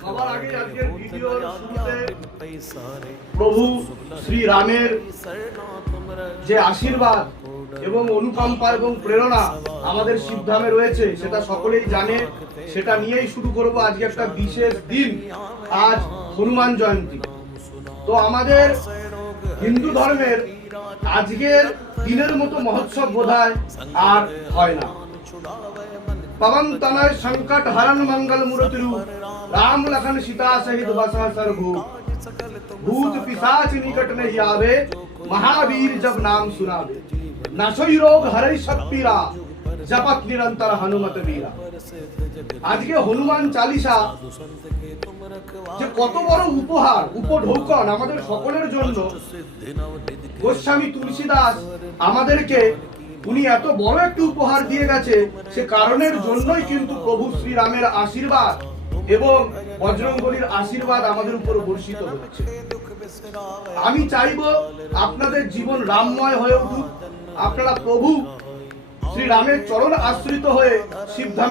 সবার আগে আজকের ভিডিওর শুরুতে প্রভু শ্রী রামের যে আশীর্বাদ এবং অনুকম্পা এবং প্রেরণা আমাদের শিবধামে রয়েছে সেটা সকলেই জানে। সেটা নিয়েই শুরু করব। আজকে একটা বিশেষ দিন, আজ হনুমান জয়ন্তী। তো আমাদের হিন্দু ধর্মের আজকের দিনের মতো মহোৎসব বোধহয় আর হয় না। पवन तनय संकट हरण मंगल मूर्ति रूप राम लखन सीता सहित बसा सर्वभूत भूत पिशाच निकट नहीं आवे महावीर जब नाम सुनावे नाशोई रोग हरै सब पीरा जपत निरंतर हनुमत वीरा। আজকে হনুমান চালিসা যে কত বড় উপহার, উপঢৌকন আমাদের সকলের জন্য। গোস্বামী তুলসীদাস আমাদেরকে উনি এত বড় একটি উপহার দিয়ে গেছে, সে কারণের জন্যই কিন্তু প্রভু শ্রীরামের আশীর্বাদ এবং বজরংবলীর আশীর্বাদ আমাদের উপর বর্ষিত হচ্ছে। আমি চাইবো আপনাদের জীবন রামময় হয়ে উঠুক, আপনারা প্রভু শ্রীরামের চরণ আশ্রিত হয়ে শিবধাম